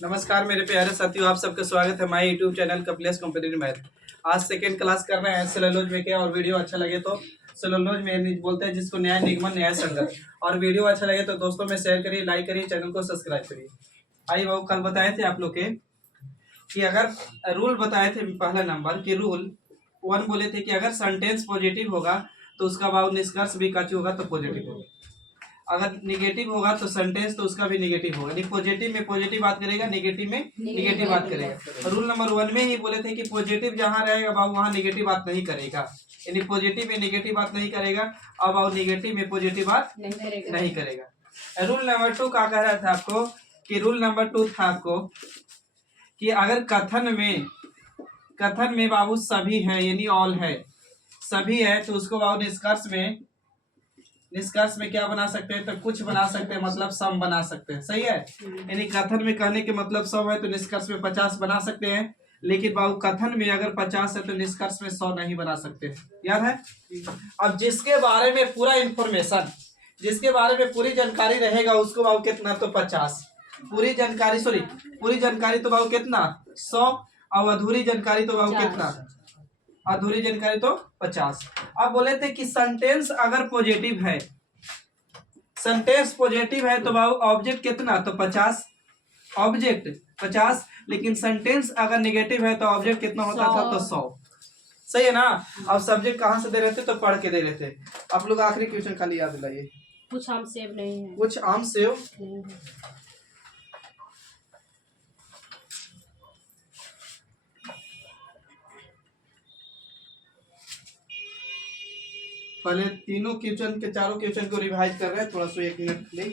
नमस्कार मेरे प्यारे साथियों, आप सबका स्वागत है हमारे YouTube channel Kapilesh competitive math. आज सेकेंड क्लास कर रहे हैं सेलुलोज में क्या। और वीडियो अच्छा लगे तो सेलुलोज में बोलते हैं जिसको न्याय निगमन न्याय संगत। और वीडियो अच्छा लगे तो दोस्तों में शेयर करिए, लाइक करिए, चैनल को सब्सक्राइब करिए। आइए बाबू, कल बताए थे आप लोग के कि अगर रूल बताए थे पहला नंबर कि रूल 1 बोले थे कि अगर सेंटेंस पॉजिटिव होगा तो उसका बाबू निष्कर्ष भी काचू होगा तो पॉजिटिव होगा। अगर निगेटिव होगा तो सेंटेंस तो उसका भी निगेटिव होगा। यानी पॉजिटिव में पॉजिटिव बात करेगा, निगेटिव में निगेटिव बात करेगा। रूल नंबर 1 में ही बोले थे कि पॉजिटिव जहां रहेगा बाबू वहां निगेटिव बात नहीं करेगा। यानी पॉजिटिव में निगेटिव बात नहीं करेगा, अब बाबू निगेटिव में पॉजिटिव बात नहीं करेगा। रूल नंबर 2 क्या कह रहा था आपको कि रूल नंबर 2 था आपको कि अगर कथन में बाबू सभी है यानी ऑल है, सभी है तो उसको बाबू निष्कर्ष में क्या बना सकते हैं तो कुछ बना सकते हैं, मतलब सम बना सकते हैं। सही है। यानी कथन में कहने के मतलब सम है तो निष्कर्ष में 50 बना सकते हैं, लेकिन बाबू कथन में अगर 50 है तो निष्कर्ष में 100 नहीं बना सकते। याद है। अब जिसके बारे में पूरा इंफॉर्मेशन, जिसके बारे में पूरी जानकारी रहेगा उसको बाबू कितना तो 50। पूरी जानकारी तो बाबू कितना 100, और अधूरी जानकारी तो बाबू कितना, अधूरी जानकारी तो 50। अब बोले थे कि सेंटेंस अगर पॉजिटिव है, सेंटेंस पॉजिटिव है तो बाबू ऑब्जेक्ट कितना तो 50, ऑब्जेक्ट 50। लेकिन सेंटेंस अगर नेगेटिव है तो ऑब्जेक्ट कितना होता था तो 100। सही है ना। अब सब्जेक्ट कहाँ से दे रहे थे तो पढ़ के दे रहे थे। आप लोग आखिरी क्वेश्चन खाली याद दिलाइए। कुछ आम सेब नहीं है, कुछ आम सेब नहीं है। पहले तीनों क्वेश्चन के चारों क्वेश्चन को रिवाइज कर रहे हैं, थोड़ा सा 1 मिनट ले।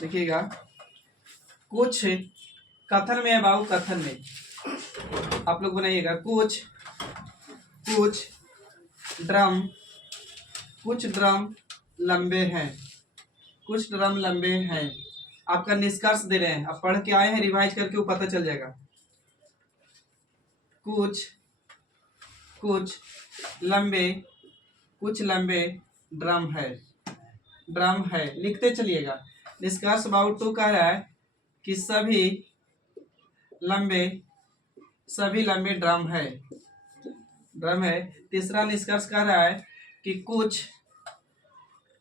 देखिएगा, कुछ कथन में है बाबू, कथन में आप लोग बनाइएगा कुछ ड्रम लंबे हैं, कुछ ड्रम लंबे हैं। आपका निष्कर्ष दे रहे हैं, आप पढ़ के आए हैं, रिवाइज करके वो पता चल जाएगा। कुछ लंबे ड्रम है, लिखते चलिएगा। निष्कर्ष बाबू 2 कह रहा है कि सभी लंबे ड्रम है। तीसरा निष्कर्ष कह रहा है कि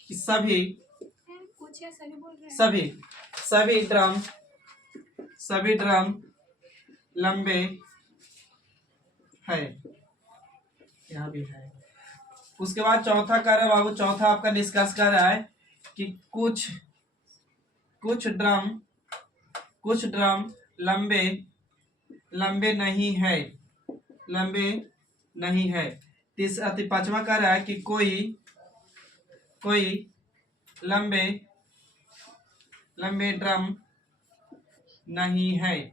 सभी ड्रम लंबे है, यहाँ भी है। उसके बाद चौथा कह रहा है बाबू, चौथा आपका निष्कर्ष कह रहा है कि कुछ ड्रम लंबे नहीं है। तीसरा 5वां कह रहा है कि कोई लंबे ड्रम नहीं है।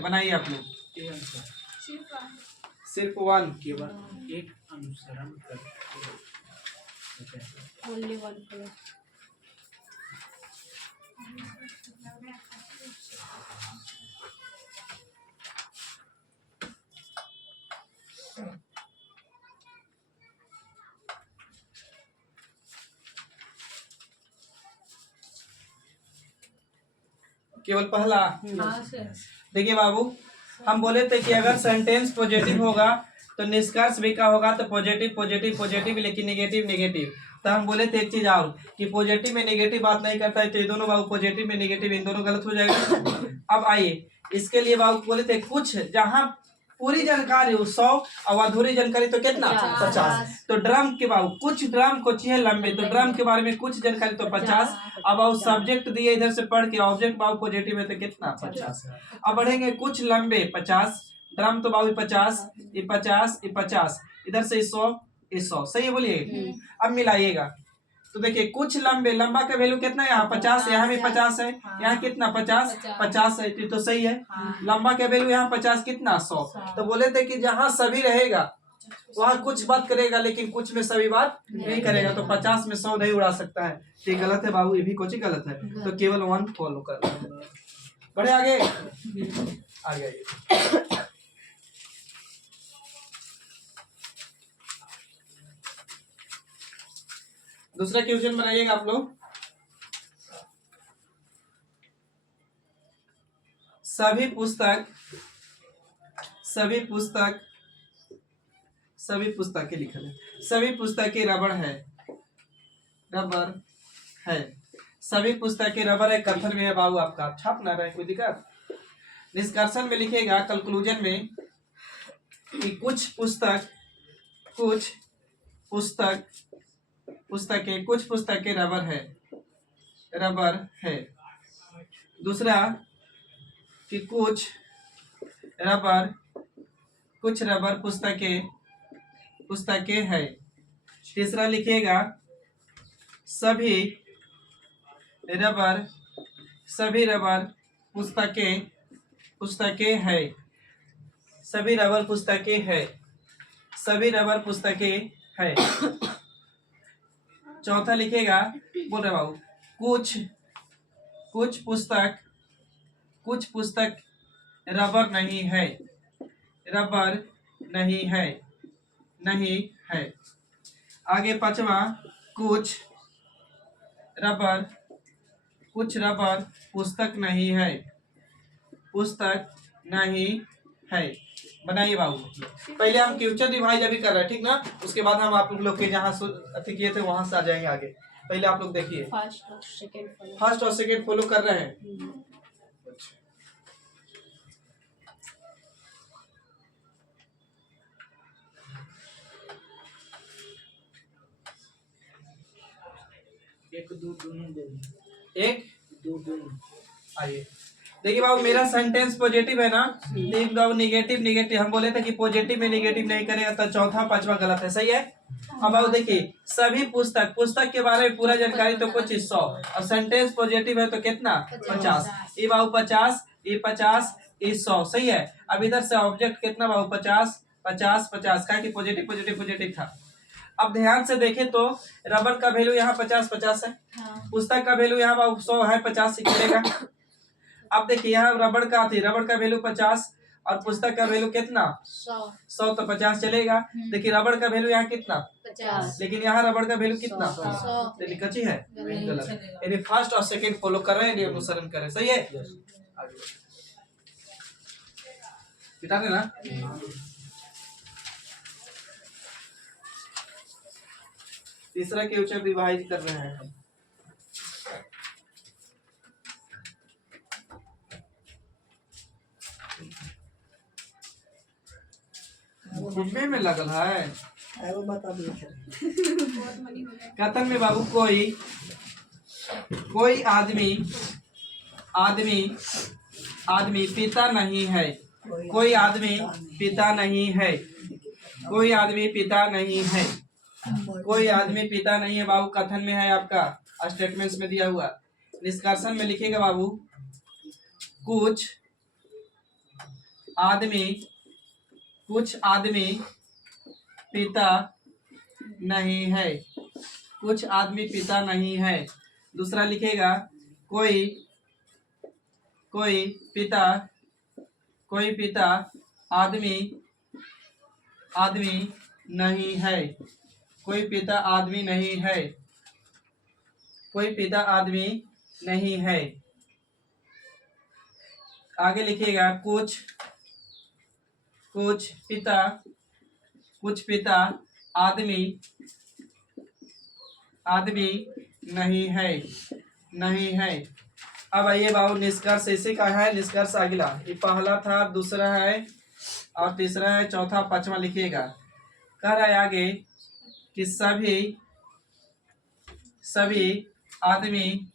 बनाइए आप लोग, सिर्फ 1 केवल एक अनुसरण कर। Only one color. केवल पहला। देखिए बाबू, हम बोले थे कि अगर सेंटेंस पॉजिटिव होगा तो निष्कर्ष भी क्या होगा तो पॉजिटिव, लेकिन नेगेटिव। तो हम बोले थे एक चीज और कि पॉजिटिव में नेगेटिव बात नहीं करता है, तो ये दोनों बाबू पॉजिटिव में नेगेटिव इन दोनों गलत हो जाएगा। अब आइए, इसके लिए बाबू बोले थे कुछ जहां पूरी जानकारी 100 और अधूरी जानकारी तो कितना 50। तो ड्रम के बाबू कुछ ड्रम को चाहिए लंबे, तो ड्रम के बारे में कुछ जानकारी तो 50। अब बाबू सब्जेक्ट दिए इधर से पढ़ के, ऑब्जेक्ट बाबू पॉजिटिव है तो कितना 50। अब बढ़ेंगे कुछ लंबे 50, ड्रम तो बाबू 50, ये 50, इधर से 100। सही है, बोलिए। अब मिलाइएगा तो देखिए, कुछ लंबा का वैल्यू कितना है, यहाँ 50, यहाँ भी 50 है, यहाँ कितना 50 है, तो सही है। लंबा का वैल्यू यहाँ 50, कितना 100। तो बोले थे कि जहाँ सभी रहेगा वहाँ कुछ बात करेगा, लेकिन कुछ में सभी बात नहीं करेगा। तो 50 में 100 नहीं उड़ा सकता है, ये गलत है बाबू, ये भी कुछ गलत है। तो केवल 1 फॉलो कर, बढ़े आगे। आगे आइए। दूसरा क्वेश्चन बनाइएगा आप लोग। सभी पुस्तकें लिखल है। सभी पुस्तकें रबड़ है। सभी पुस्तकें रबड़ है, कथन में है बाबू आपका, छाप ना रहे कोई दिक्कत। निष्कर्षण में लिखेगा कंक्लूजन में कि कुछ पुस्तकें रबर है। दूसरा कि कुछ रबर पुस्तकें है। तीसरा लिखेगा सभी रबर पुस्तकें है। सभी रबर पुस्तकें है। चौथा लिखेगा, बोल रहे बाबू, कुछ पुस्तक रबर नहीं है। आगे पांचवा, कुछ रबर पुस्तक नहीं है। बनाइए बाबू। पहले हम क्वेश्चन रिवाइज अभी कर रहे हैं, ठीक ना। उसके बाद हम आप लोग के जहाँ अति किए थे वहां से आ जाएंगे आगे। पहले आप लोग देखिए, फर्स्ट और सेकेंड फॉलो कर रहे हैं। एक दो दोनों आइए देखिए बाबू, मेरा सेंटेंस पॉजिटिव है ना, एक बाबू निगेटिव हम बोले थे कि पॉजिटिव में निगेटिव नहीं करेगा तो चौथा पांचवा गलत है, सही है। अब बाबू देखिए, सभी पुस्तक के बारे में पूरा जानकारी तो कुछ 100 और सेंटेंस पॉजिटिव है तो कितना 50। ये बाबू 50, ये 50, ये 100, सही है। अब इधर से ऑब्जेक्ट कितना बाबू 50 50 50 का कि पॉजिटिव था। अब ध्यान से देखें तो रबर का वैल्यू यहाँ 50 है। पुस्तक का वैल्यू यहाँ बाबू 100 है, 50 से चलेगा। अब देखिए यहाँ रबर का वैल्यू 50 और पुस्तक का वैल्यू कितना 100 तो 50 चलेगा। देखिए रबर का वैल्यू यहाँ कितना 50, लेकिन यहाँ रबर का वैल्यू कितना 100। तो कच्ची है, गलत। यानी फर्स्ट और सेकंड फॉलो कर रहे हैं, अनुसरण करें, सही है। बता देना। तीसरा क्वेश्चन रिवाइज कर रहे हैं हम। घूमने में लगल है। वो बता दिए। कथन में बाबू कोई आदमी पिता नहीं है। कोई आदमी पिता नहीं है। कोई आदमी पिता नहीं है। कोई आदमी पिता नहीं है बाबू, कथन में है आपका, स्टेटमेंट्स में दिया हुआ। निष्कर्षण में लिखेगा बाबू, कुछ आदमी पिता नहीं है। कुछ आदमी पिता नहीं है। दूसरा लिखेगा कोई पिता आदमी नहीं है। कोई पिता आदमी नहीं है। कोई पिता आदमी नहीं है। आगे लिखिएगा कुछ पिता आदमी नहीं है। अब आइए बाबू, निष्कर्ष इसी का है। निष्कर्ष अगला, ये पहला था, दूसरा है और तीसरा है, चौथा पांचवा लिखिएगा। कह रहा है आगे कि सभी आदमी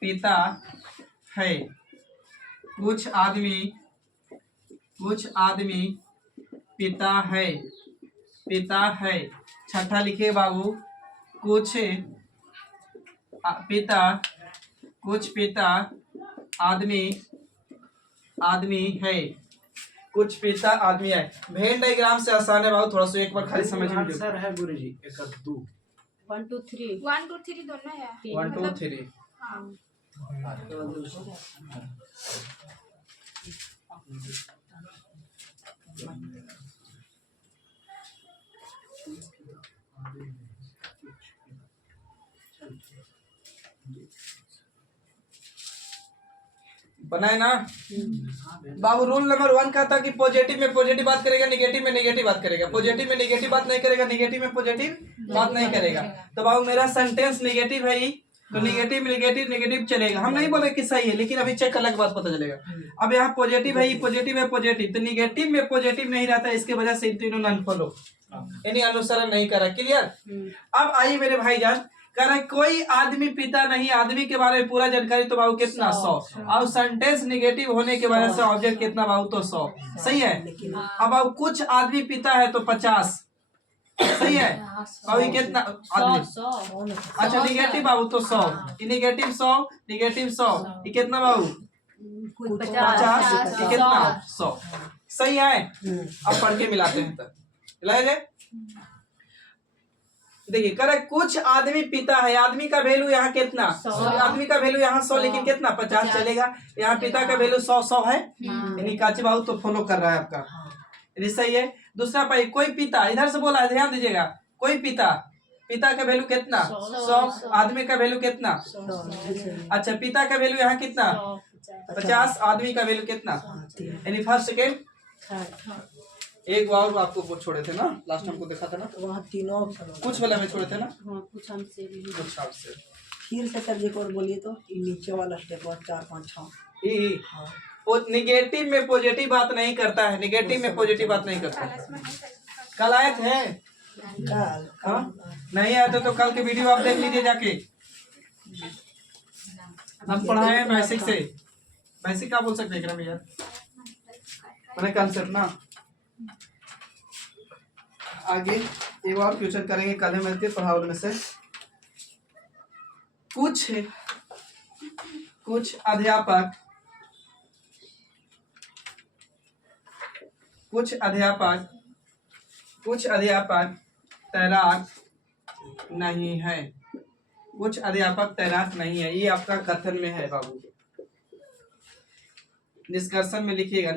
पिता है। कुछ आदमी पिता है। छठा लिखिए बाबू, कुछ पिता आदमी है। कुछ पिता आदमी है। वेन डायग्राम से आसान है बाबू, थोड़ा सा एक बार खाली समझ में आंसर है गुरुजी। एक दो 1 2 3 1 2 3 दोनों है। 1 2 3। हाँ। बनाए ना बाबू। रूल नंबर 1 कहता कि पॉजिटिव में पॉजिटिव बात करेगा, निगेटिव में नेगेटिव बात करेगा। पॉजिटिव में नेगेटिव बात नहीं करेगा, निगेटिव में पॉजिटिव बात नहीं करेगा। तो बाबू मेरा सेंटेंस निगेटिव है ही, तो निगेटिव नेगेटिव नेगेटिव चलेगा। हम नहीं बोले कि सही है, लेकिन अभी चेक अलग बात पता चलेगा। अब यहाँ पॉजिटिव है, पॉजिटिव है पॉजिटिव, तो निगेटिव में पॉजिटिव नहीं रहता, इसके वजह से इन तीनों नॉन फॉलो यानी अनुसरण नहीं करा। क्लियर। अब आइए मेरे भाईजान, कह रहे कोई आदमी पिता नहीं, आदमी के बारे में पूरा जानकारी तो बाबू कितना 100। और सेंटेंस निगेटिव होने के वजह से ऑब्जेक्ट कितना बाबू तो 100। सही है। अब कुछ आदमी पिता है तो 50। सही है। अभी कितना आदमी, अच्छा निगेटिव बाबू तो 100, निगेटिव 100, निगेटिव 100, ये कितना बाबू 50, ये कितना 100। सही है। अब पढ़ के मिलाते हैं, तब मिलाया जाए। देखिए करे कुछ आदमी पिता है, आदमी का वैल्यू यहाँ कितना 100, आदमी का वैल्यू यहाँ 100, लेकिन कितना 50 चलेगा। यहाँ पिता का वैल्यू 100 है, यानी काची बाबू तो फॉलो कर रहा है आपका, यानी सही है। दूसरा पाई कोई पिता, इधर से बोला है ध्यान दीजिएगा, कोई पिता, पिता का वैल्यू कितना 100, आदमी का वैल्यू कितना। अच्छा पिता का वैल्यू यहाँ कितना 50, आदमी का वैल्यू कितना, यानी फर्स्ट सेकेंड। एक बार आपको वो छोड़े थे ना, लास्ट हमको देखा था ना, वहाँ तीनों कुछ वाला में छोड़े थे ना, कुछ हमसे भी कुछ आपसे। फिर से सर एक और बोलिए तो नीचे वाला स्टेप 1 4 5 6। हाँ। वो निगेटिव में पॉजिटिव बात नहीं करता है, निगेटिव में पॉजिटिव बात नहीं करता है। कल आए थे कल हाँ? नहीं आए थे तो कल के वीडियो आप देख लीजिए जाके, हम पढ़ाए हैं बेसिक से। बेसिक क्या बोल सकते हैं भैया, मैंने कंसेप्ट ना। आगे एक बार फ्यूचर करेंगे, कल है मिलते पढ़ाओ में से। कुछ अध्यापक तैराक नहीं है, कुछ अध्यापक तैराक नहीं है, ये आपका कथन में है बाबू। निष्कर्षण में लिखिएगा,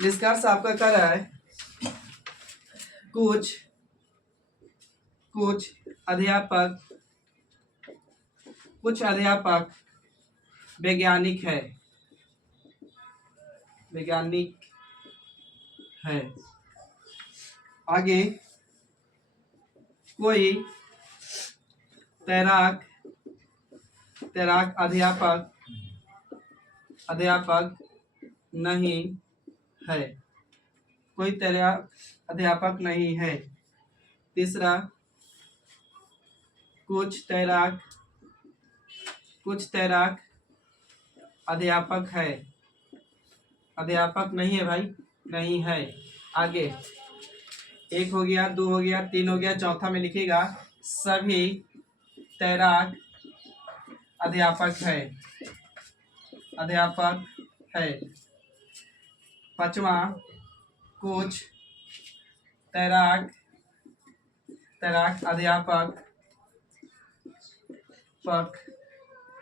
निष्कर्ष आपका क्या रहा है, कुछ अध्यापक वैज्ञानिक है। आगे कोई तैराक अध्यापक नहीं है, कोई तैराक अध्यापक नहीं है। तीसरा कुछ तैराक अध्यापक है, अध्यापक नहीं है भाई, नहीं है। आगे 1 हो गया, 2 हो गया, 3 हो गया, चौथा में लिखिएगा सभी तैराक अध्यापक है। पांचवा कुछ तैराक अध्यापक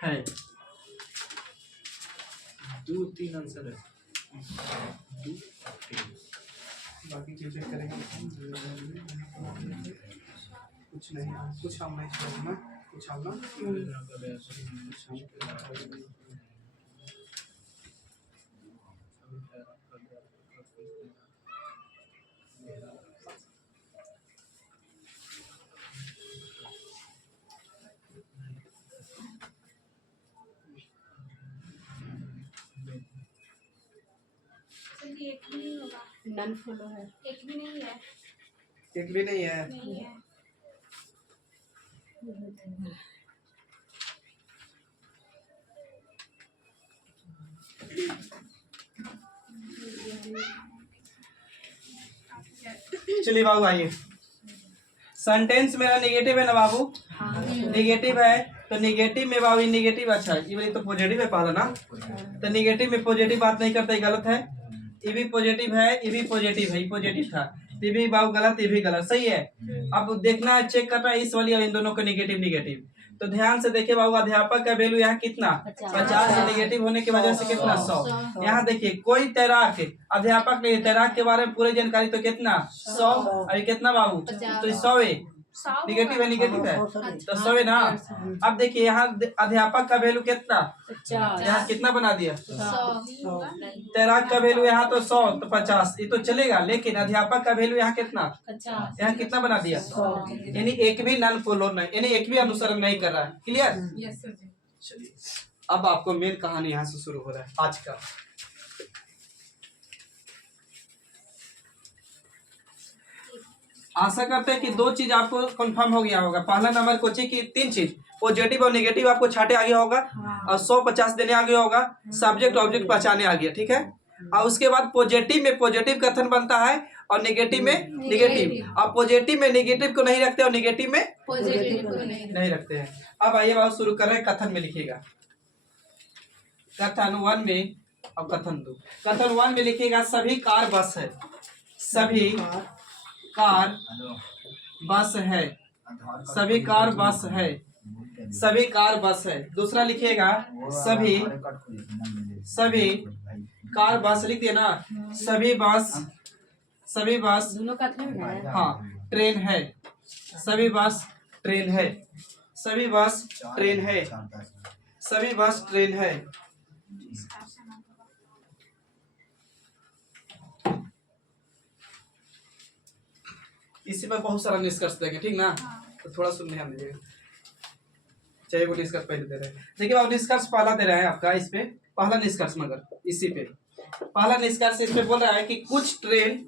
है। 2 3 आंसर है। बाकी चीजें करेंगे, कुछ नहीं, कुछ हम नहीं छोड़ना, कुछ हम ना एक भी नहीं होगा, नन फॉलो है, एक भी नहीं है, एक भी नहीं है। नहीं है। चलिए बाबू आइए, सेंटेंस मेरा नेगेटिव है ना बाबू, नेगेटिव है तो नेगेटिव में बाबू नेगेटिव, अच्छा ये तो पॉजिटिव है पहला ना, तो नेगेटिव में पॉजिटिव बात नहीं करता, ये गलत है। ये भी पॉजिटिव है, ये भी पॉजिटिव है, ये पॉजिटिव था, ये भी बाबू गलत, ये भी गलत। सही है। अब देखना है, चेक करना है इस वाली और इन दोनों को नेगेटिव। तो ध्यान से देखिए बाबू, अध्यापक का वैल्यू यहाँ कितना 50, नेगेटिव होने की वजह से कितना 100। यहाँ देखिए कोई तैराक अध्यापक नहीं, तैराक के बारे में पूरी जानकारी तो कितना 100, अभी कितना बाबू तो 100 निगेटिव है निगेटिव है 100 से नहीं। तो 100 है ना। अब देखिए यहाँ अध्यापक का वैल्यू कितना, 50 यहाँ कितना बना दिया, 100 तैराक का वैल्यू यहाँ तो 100 तो 50 ये तो चलेगा, लेकिन अध्यापक का वैल्यू यहाँ कितना, 50 यहाँ कितना बना दिया, यानी एक भी नन फॉलो नहीं, यानी एक भी अनुसरण नहीं कर रहा है। क्लियर। यस सर जी। चलिए अब आपको मेन कहानी यहाँ से शुरू हो रहा है आज का। आशा करते हैं कि दो चीज आपको कंफर्म हो गया होगा। पहला नंबर कोचिंग की 3 चीज, पॉजिटिव और नेगेटिव आपको छाटे आ गया होगा, और 150 देने आ गया होगा, सब्जेक्ट ऑब्जेक्ट पहचाने आ गया, ठीक है। और उसके बाद पॉजिटिव में पॉजिटिव कथन बनता है और नेगेटिव में नेगेटिव, और पॉजिटिव में नेगेटिव को नहीं रखते और नेगेटिव में पॉजिटिव नहीं रखते हैं। अब आइए बात शुरू कर रहे हैं। कथन में लिखिएगा, कथन 1 में और कथन 2। कथन 1 में लिखिएगा सभी कार बस है, सभी कार बस है, सभी कार बस है, सभी कार बस है। दूसरा लिखिएगा सभी कार बस, लिख दिए ना, सभी बस दोनों का है। हाँ ट्रेन है, सभी बस ट्रेन है, सभी बस ट्रेन है, सभी बस ट्रेन है। इसी पर बहुत सारा निष्कर्ष देंगे, ठीक ना, तो थोड़ा सुन ध्यान दीजिएगा। चाहिए वो निष्कर्ष पहले दे रहे हैं। देखिए अब निष्कर्ष पहला दे रहे हैं आपका, इस पे पहला निष्कर्ष, मगर इसी पे पहला निष्कर्ष इस पे बोल रहा है कि कुछ ट्रेन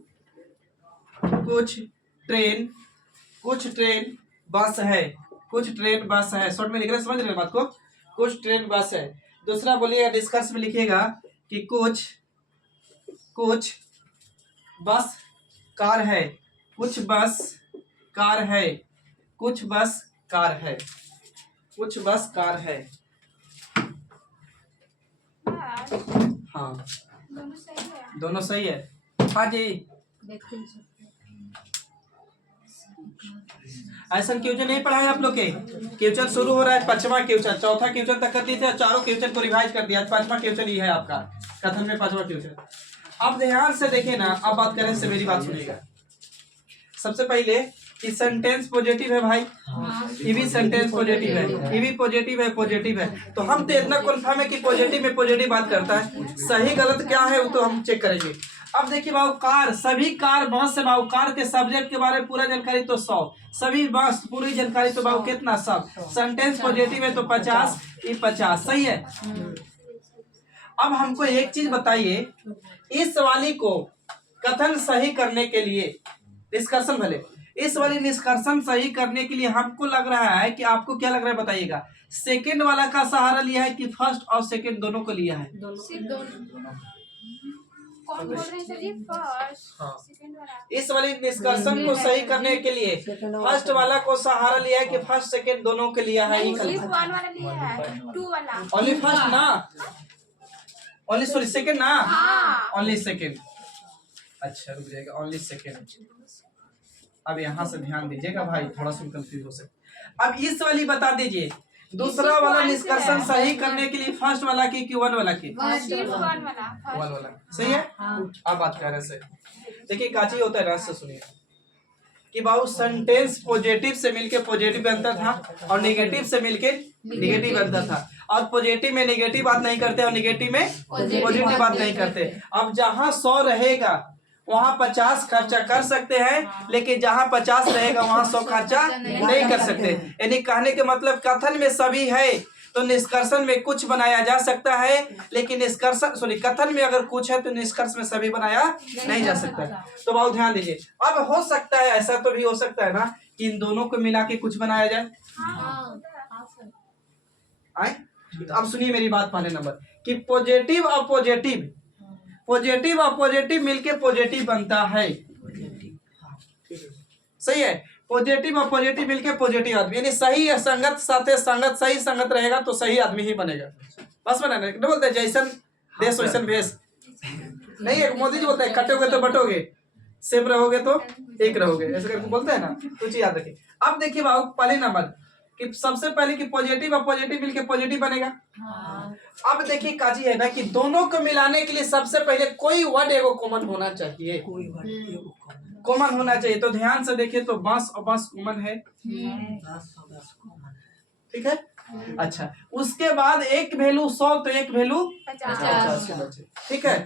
बस है, कुछ ट्रेन बस है। शॉर्ट में लिख रहे हैं, समझ रहे हैं बात को, कुछ ट्रेन बस है। दूसरा बोलिएगा निष्कर्ष में लिखिएगा कि कुछ बस कार है, कुछ बस कार है, कुछ बस कार है, कुछ बस कार है। हाँ दोनों सही है। दोनों सही है। हाँ जी, देखते हैं। ऐसा क्वेश्चन नहीं पढ़ा है आप लोग के? क्वेश्चन शुरू हो रहा है, 5वां क्वेश्चन, चौथा क्वेश्चन तक कर दिए थे, चारों क्वेश्चन को रिवाइज कर दिया। 5वां क्वेश्चन ये है आपका कथन में, 5वां क्वेश्चन। अब ध्यान से देखिए ना, अब बात करें से मेरी बात सुनिएगा। सबसे पहले कि सेंटेंस पॉजिटिव है भाई, ये भी सेंटेंस पॉजिटिव है, ये भी पॉजिटिव है, पॉजिटिव है। तो हम तो इतना कन्फर्म है कि पॉजिटिव में पॉजिटिव बात करता है। सही गलत क्या है वो तो हम चेक करेंगे। अब देखिए बाबू, कार, सभी कार बस से बाबू, कार के सब्जेक्ट के बारे में पूरा जानकारी तो 100, सभी बस पूरी जानकारी तो बाबू कितना, 100। सेंटेंस पॉजिटिव है तो 50, ये 50 सही है। अब हमको एक चीज बताइए, इस वाली को कथन सही करने के लिए, निष्कर्षण भले, इस वाली निष्कर्षण सही करने के लिए हमको लग रहा है कि, आपको क्या लग रहा है बताइएगा, सेकंड वाला का सहारा लिया है कि फर्स्ट और सेकंड दोनों को लिया है? सिर्फ दोनों। कौन बोल रहे हैं सर जी? फर्स्ट हाँ। सेकंड वाला। इस वाली निष्कर्षण को सही करने के लिए फर्स्ट वाला को सहारा लिया है कि फर्स्ट सेकंड दोनों के लिया है? सिर्फ 1 वाला लिया है, 2 वाला। ओनली फर्स्ट ना, ओनली सॉरी सेकंड ना, हाँ। Only second. अच्छा रुक जाएगा, ओनली सेकंड। अब यहाँ से ध्यान दीजिएगा भाई, थोड़ा सा कंफ्यूज हो सकता। अब इस वाली बता दीजिए, दूसरा वाला निष्कर्षण सही करने के लिए फर्स्ट वाला की कि 1 वाला की? सिर्फ 1 वाला। 1 वाला सही है। अब बात कर रहे से देखिए काची होता है, राज से सुनिए कि बाबू सेंटेंस पॉजिटिव से मिलके पॉजिटिव बनता था और नेगेटिव से मिलके नेगेटिव बनता था, और पॉजिटिव में नेगेटिव बात नहीं करते और नेगेटिव में पॉजिटिव बात नहीं करते। अब जहाँ 100 रहेगा वहाँ 50 खर्चा कर सकते हैं, लेकिन जहाँ 50 रहेगा वहाँ 100 खर्चा नहीं कर सकते। यानी कहने के मतलब कथन में सभी है तो निष्कर्षण में कुछ बनाया जा सकता है, लेकिन निष्कर्षण सॉरी कथन में अगर कुछ है तो निष्कर्ष में सभी बनाया नहीं जा सकता। तो बहुत ध्यान दीजिए। अब हो सकता है, ऐसा तो भी हो सकता है ना कि इन दोनों को मिला के कुछ बनाया जाए। आए तो अब सुनिए मेरी बात, पहले नंबर कि पॉजिटिव और पॉजिटिव, पॉजिटिव और पॉजिटिव मिलके पॉजिटिव बनता है, सही है। पॉजिटिव और पॉजिटिव मिलके पॉजिटिव आदमी, यानी सही संगत साथे संगत, सही संगत रहेगा तो सही आदमी ही बनेगा। बस बना नहीं बोलते हैं जैसन देश वैसन भेष, नहीं है मोदी जी बोलते हैं कटोगे तो बटोगे, सेम रहोगे तो एक रहोगे, ऐसे करके बोलते हैं ना, कुछ याद रखिए। अब देखिए बाबू, पहले नंबर कि सबसे पहले कि पॉजिटिव और पॉजिटिव मिलके पॉजिटिव बनेगा। अब देखिए काजी है ना कि दोनों को मिलाने के लिए सबसे पहले कोई वर्ड एगो कॉमन होना चाहिए, कॉमन होना चाहिए। तो ध्यान से देखिए, तो बस और बस कॉमन है, 10 कॉमन है। ठीक है। अच्छा, उसके बाद एक वैल्यू 100 तो एक वैल्यू 50। ठीक है।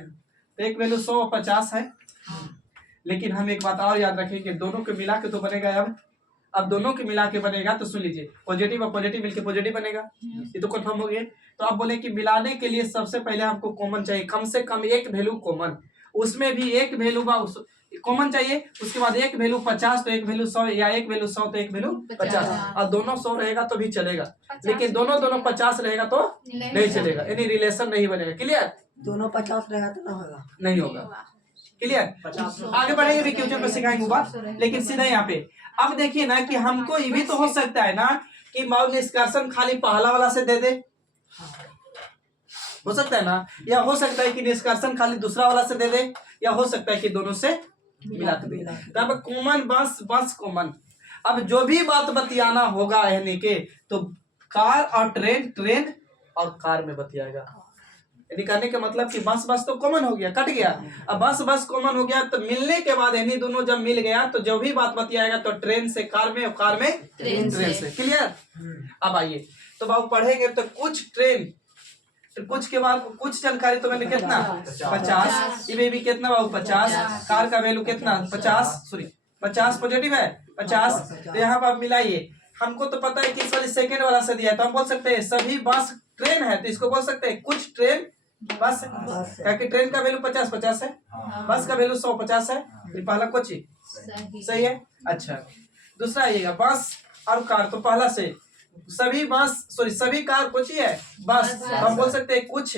तो एक वैल्यू 100 और 50 है। लेकिन हम एक बात और याद रखें कि दोनों को मिला के तो बनेगा। अब दोनों के मिला के बनेगा तो सुन लीजिए, पॉजिटिव और पॉजिटिव मिलके पॉजिटिव बनेगा, ये तो कंफर्म हो गया। तो आप बोले कि मिलाने के लिए सबसे पहले हमको कॉमन चाहिए, कम से कम एक वैल्यू कॉमन, उसमें भी एक वैल्यू कॉमन चाहिए। उसके बाद एक वैल्यू 50 तो एक वैल्यू 100, या एक वैल्यू 100 तो एक वैल्यू 50। और दोनों 100 रहेगा तो भी चलेगा, लेकिन दोनों 50 रहेगा तो नहीं चलेगा, यानी रिलेशन नहीं बनेगा। क्लियर? दोनों 50 रहेगा तो ना होगा। नहीं होगा। क्लियर? आगे बढ़ेंगे भी, क्योंकि में सिखाएंगे वो बात, लेकिन सीधा यहाँ पे अब देखिए ना कि हमको ये भी तो हो सकता है ना कि माउल निष्कर्षण खाली पहला वाला से दे दे, हो सकता है ना। या हो सकता है कि निष्कर्षण खाली दूसरा वाला से दे दे, या हो सकता है कि दोनों से मिला के दे। तब कॉमन बस बस कॉमन। अब जो भी बात बतियाना होगा यानी के, तो कार और ट्रेन, ट्रेन और कार में बतियाएगा। यदि कहने का मतलब कि बस बस तो कॉमन हो गया, कट गया। अब बस बस कॉमन हो गया तो मिलने के बाद यानी दोनों जब मिल गया तो जो भी बात बतियाएगा तो ट्रेन से कार में और कार में ट्रेन से। क्लियर? अब आइए तो बाबू पढ़ेंगे तो कुछ ट्रेन, तो कुछ के बाद कुछ जानकारी तो मैंने कितना 50, ये भी कितना बाबू 50, कार का वैल्यू कितना 50, सॉरी 50 पॉजिटिव है 50। तो यहाँ पर आप मिलाइए, हमको तो पता है कि इस वाली सेकेंड वाला से दिया है, तो हम बोल सकते हैं सभी बस ट्रेन है, तो इसको बोल सकते हैं कुछ ट्रेन बस, क्योंकि ट्रेन का वैल्यू 50 है, बस का वैल्यू 150 है। ये पहला कुछ सही है। अच्छा, दूसरा आइएगा बस और कार, तो पहला से सभी बस, सॉरी सभी कार कुछ ही है बस, तो हम बोल सकते हैं कुछ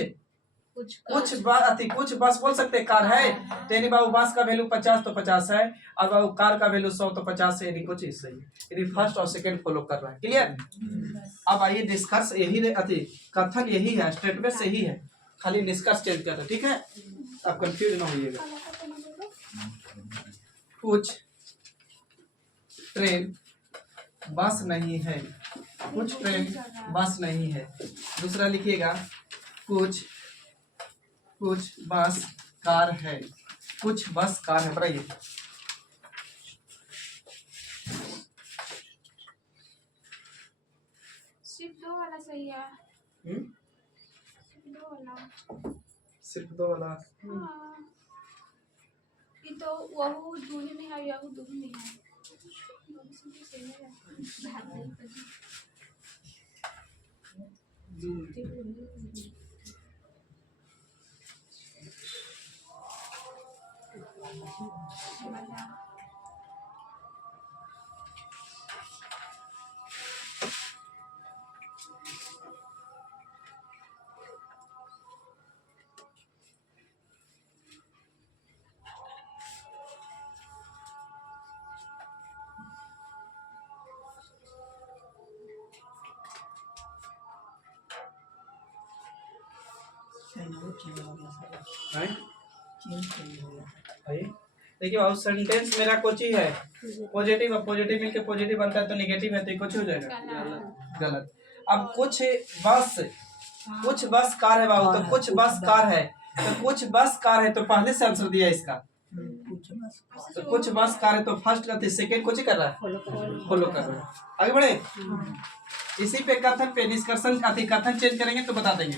बस बोल सकते हैं कार है। तो यानी बाबू बस का वैल्यू 50 तो 50 है, और बाबू कार का वैल्यू 100 तो 50 है, यानी कुछ ही सही है। यानी फर्स्ट और सेकंड फॉलो कर रहा है। क्लियर? अब आइए निष्कर्ष यही कथन यही है, स्टेटमेंट से ही है, खाली निष्कर्ष चेंज कर रहे, ठीक है। आप कंफ्यूज ना होइएगा। कुछ ट्रेन बस नहीं है, कुछ ट्रेन बस नहीं है। दूसरा लिखिएगा कुछ बस कार है, कुछ बस कार है। बताइए सिर्फ 2 वाला सही है। सिर्फ 2 वाला। हाँ, ये तो वो दूनी में है या वो दूनी में है। देखिए बाबू सेंटेंस मेरा कुछ ही है, पॉजिटिव और पॉजिटिव मिलके पॉजिटिव बनता है तो नेगेटिव है, तो कुछ हो जाएगा गलत। अब कुछ बस कार है बाबू, तो कुछ बस कार है, तो कुछ बस कार है, तो पहले से आंसर दिया इसका। तो कुछ बस कार है तो फर्स्ट का सेकंड कुछ ही कर रहा है, फॉलो कर रहा है। आगे बढ़े, इसी पे कथन पे निष्कर्षण कथन चेंज करेंगे तो बता देंगे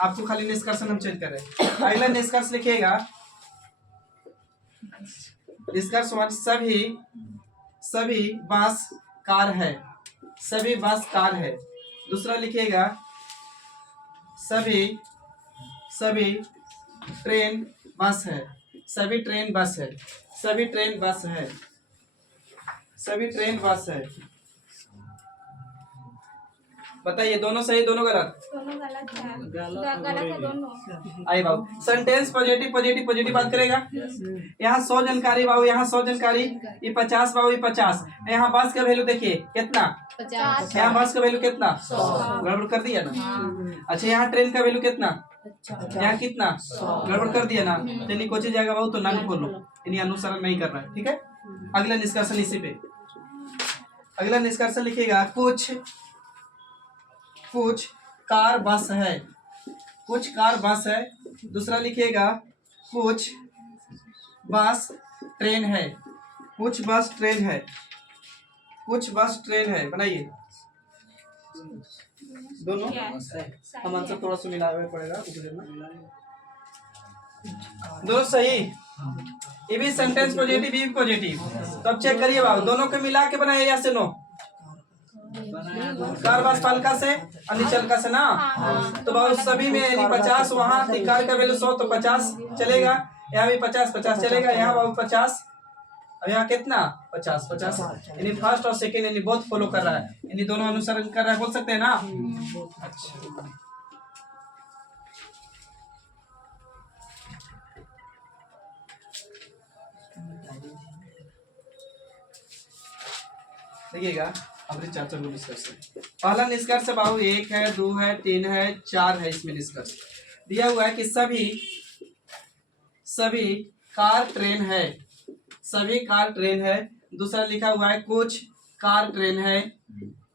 आपको, खाली निष्कर्षण हम चेंज कर रहे हैं। अगला निष्कर्ष लिखिएगा, निष्कर्ष सभी बस कार है, सभी बस कार है। दूसरा लिखिएगा सभी ट्रेन बस है, सभी ट्रेन बस है, सभी ट्रेन बस है, सभी ट्रेन बस है। बताइए दोनों सही दोनों गलत? दोनों गलत है, गलत है दोनों। आइए बाबू, सेंटेंस पॉजिटिव पॉजिटिव पॉजिटिव बात करेगा। यहाँ 100 जानकारी बाबू, यहाँ 100 जानकारी, ये 50 बाबू, ये 50। यहाँ बस का वैल्यू देखिए कितना 50, यहाँ बस का वैल्यू कितना 100, गड़बड़ कर दिया ना। अच्छा, यहाँ ट्रेन का वैल्यू कितना, यहाँ कितना, गड़बड़ कर दिया ना। चलिए कोची जाएगा बाबू, तो नन खोलो, इन्हें अनुसरण नहीं कर रहा है, ठीक है। अगला निष्कर्षण इसी पे, अगला निष्कर्षण लिखिएगा कुछ कार बस है, कुछ कार बस है। दूसरा लिखिएगा कुछ बस ट्रेन है, कुछ बस ट्रेन है, कुछ बस ट्रेन है, बनाइए दोनों। क्या है? हम आंसर थोड़ा सा मिला हुआ पड़ेगा दोनों सही। ये भी सेंटेंस पॉजिटिव, ये भी पॉजिटिव। तो अब चेक करिए बाबू, दोनों को मिला के बनाए या से नो? कार बस पलका से अनिचल का से ना। तो बाबू सभी में यानी 50 वहाँ कार का वैल्यू 100 तो 50 चलेगा, यहाँ भी 50 चलेगा, यहाँ बाबू 50, अब यहाँ कितना 50 यानी फर्स्ट और सेकेंड यानी बोथ फॉलो कर रहा है, यानी दोनों अनुसरण कर रहा है, बोल सकते हैं ना। अच्छा देखिएगा, अब चार को निष्कर्ष है। पहला निष्कर्ष बाबू 1 है, 2 है, 3 है, 4 है। इसमें निष्कर्ष दिया हुआ है कि सभी कार ट्रेन है, सभी कार ट्रेन है। दूसरा लिखा हुआ है कुछ कार ट्रेन है,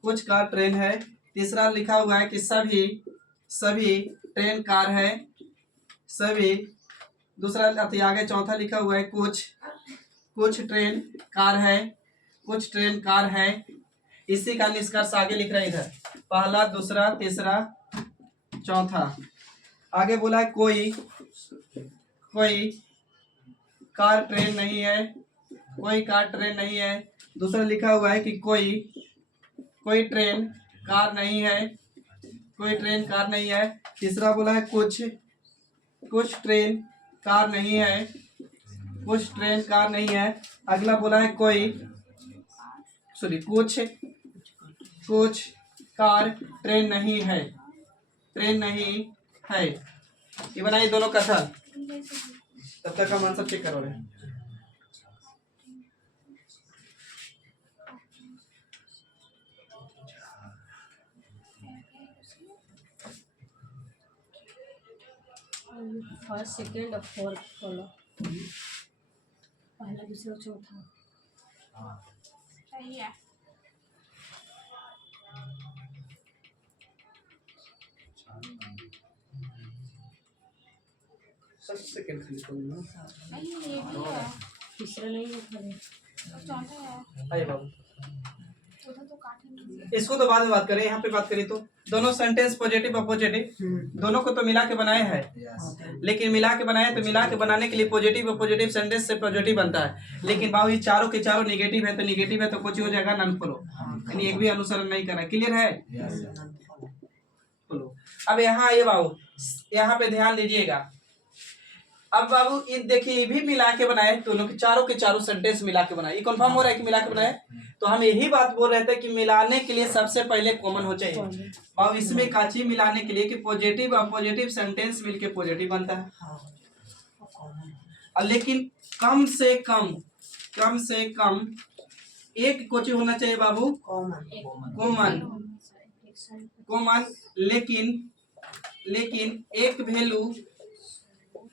कुछ कार ट्रेन है। तीसरा लिखा हुआ है कि सभी ट्रेन कार है, सभी। दूसरा आगे चौथा लिखा हुआ है कुछ ट्रेन कार है, कुछ ट्रेन कार है। इसी का निष्कर्ष आगे लिख रहे हैं इधर, पहला, दूसरा, तीसरा, चौथा। आगे बोला है कोई कार ट्रेन नहीं है, कोई कार ट्रेन नहीं है। दूसरा लिखा हुआ है कि कोई ट्रेन कार नहीं है, कोई ट्रेन कार नहीं है। तीसरा बोला है कुछ ट्रेन कार नहीं है, कुछ ट्रेन कार नहीं है। अगला बोला है कुछ कार ट्रेन नहीं है, ये बनाइए दोनों कथन। तब तक हम आंसर चेक करो रहे। फर्स्ट सेकेंड और फोर्थ फॉलो, पहला दूसरा चौथा। सही है। सेकंड नहीं ये भी है, तीसरा नहीं है खाली। और चौथा है। आइए बाबू, चौथा तो काटेंगे। इसको तो बाद में बात करें, यहाँ पे बात करें तो दोनों सेंटेंस पॉजिटिव और पॉजिटिव दोनों को तो मिला के बनाए हैं। लेकिन मिला के बनाए तो मिला के बनाने के लिए पॉजिटिव और पॉजिटिव सेंटेंस से पॉजिटिव बनता है। लेकिन बाबू ये चारों के चारों निगेटिव है, तो निगेटिव है तो कुछ हो जाएगा नॉन फॉलो, यानी एक भी अनुसरण नहीं करना। क्लियर है? बोलो। अब यहाँ आइए बाबू, यहाँ पे ध्यान दीजिएगा। अब बाबू ये देखिए, ये भी मिला के बनाए, दोनों के चारों सेंटेंस मिला के बनाए। ये कंफर्म हो रहा है कि मिला के बनाए? तो हम यही बात बोल रहे थे कि मिलाने के लिए सबसे पहले कॉमन हो चाहिए। बाबू इसमें काची मिलाने के लिए कि पॉजिटिव और पॉजिटिव सेंटेंस मिलके पॉजिटिव बनता है। लेकिन कम से कम एक कोची होना चाहिए बाबू, कॉमन। लेकिन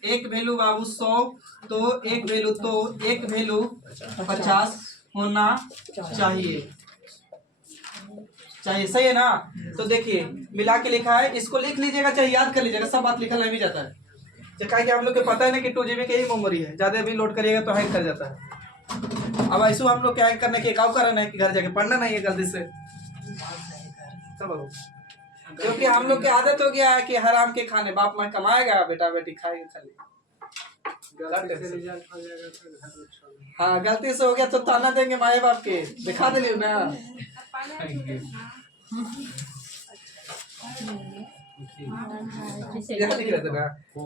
एक वैल्यू बाबू 100 तो एक वैल्यू 50 होना चाहिए। सही है ना? तो देखिए मिला के लिखा है, इसको लिख लीजिएगा, चाहे याद कर लीजिएगा, सब बात लिखा नहीं भी जाता है। क्या कि हम लोग को पता है ना कि 2 GB की ही मेमोरी है, ज्यादा भी लोड करिएगा तो हैंग कर जाता है। अब ऐसे हम लोग क्या हैंग करने के काम करना है कि घर जाके पढ़ना नहीं है गलती से, क्योंकि हम लोग की आदत हो गया है कि हराम के खाने, बाप माँ कमाएगा, बेटा बेटी खाएगा खाली। हाँ गलती से हो गया तो ताना देंगे माए बाप के, दिखा दे ना।